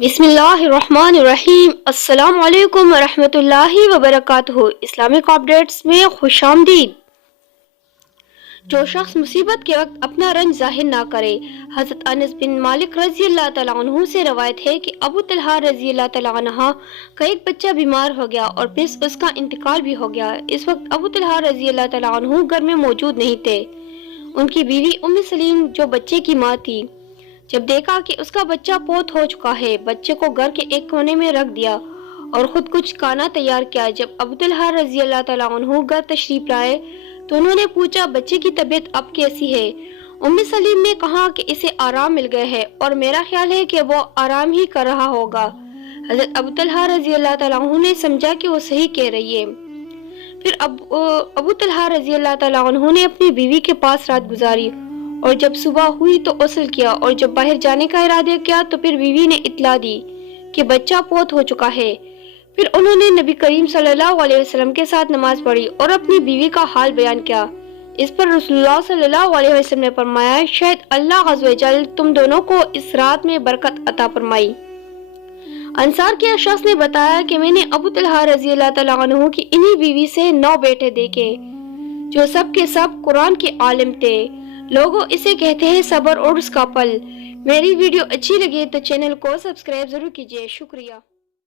بسم اللہ الرحمن الرحیم۔ السلام علیکم ورحمۃ اللہ وبرکاتہ۔ اسلامک اپڈیٹس میں خوش آمدید۔ جو شخص مصیبت کے وقت اپنا رنج ظاہر نہ کرے۔ حضرت انس بن مالک رضی اللہ تعالیٰ عنہ سے روایت ہے کہ ابو طلحہ رضی اللہ تعالیٰ عنہ کا ایک بچہ بیمار ہو گیا اور پھر اس کا انتقال بھی ہو گیا۔ اس وقت ابو طلحہ رضی اللہ تعالیٰ عنہ گھر میں موجود نہیں تھے۔ ان کی بیوی ام سلیم جو بچے کی ماں تھی، جب دیکھا کہ اس کا بچہ فوت ہو چکا ہے، بچے کو گھر کے ایک کونے میں رکھ دیا اور خود کچھ کھانا تیار کیا۔ جب ابو طلحہ رضی اللہ تعالیٰ عنہ گھر تشریف لائے تو انہوں نے پوچھا بچے کی طبیعت اب کیسی ہے؟ ام سلیم نے کہا کہ اسے آرام مل گیا ہے اور میرا خیال ہے کہ وہ آرام ہی کر رہا ہوگا۔ حضرت ابو طلحہ رضی اللہ تعالیٰ عنہ نے سمجھا کہ وہ صحیح کہہ رہی ہے۔ پھر ابو طلحہ رضی اللہ تعالیٰ عنہ نے اپنی بیوی کے پاس رات گزاری اور جب صبح ہوئی تو غسل کیا اور جب باہر جانے کا ارادہ کیا تو پھر بیوی نے اطلاع دی کہ بچہ فوت ہو چکا ہے۔ پھر انہوں نے نبی کریم صلی اللہ علیہ وسلم کے ساتھ نماز پڑھی اور اپنی بیوی کا حال بیان کیا۔ اس پر رسول اللہ صلی اللہ علیہ وسلم نے فرمایا، شاید اللہ عز و جل تم دونوں کو اس رات میں برکت عطا فرمائی۔ انصار کے شخص نے بتایا کہ میں نے ابو طلحہ رضی اللہ تعالیٰ عنہ کی انہی بیوی سے 9 بیٹے دیکھے جو سب کے سب قرآن کے عالم تھے۔ لوگوں اسے کہتے ہیں صبر اور اس کا پھل۔ میری ویڈیو اچھی لگے تو چینل کو سبسکرائب ضرور کیجیے۔ شکریہ۔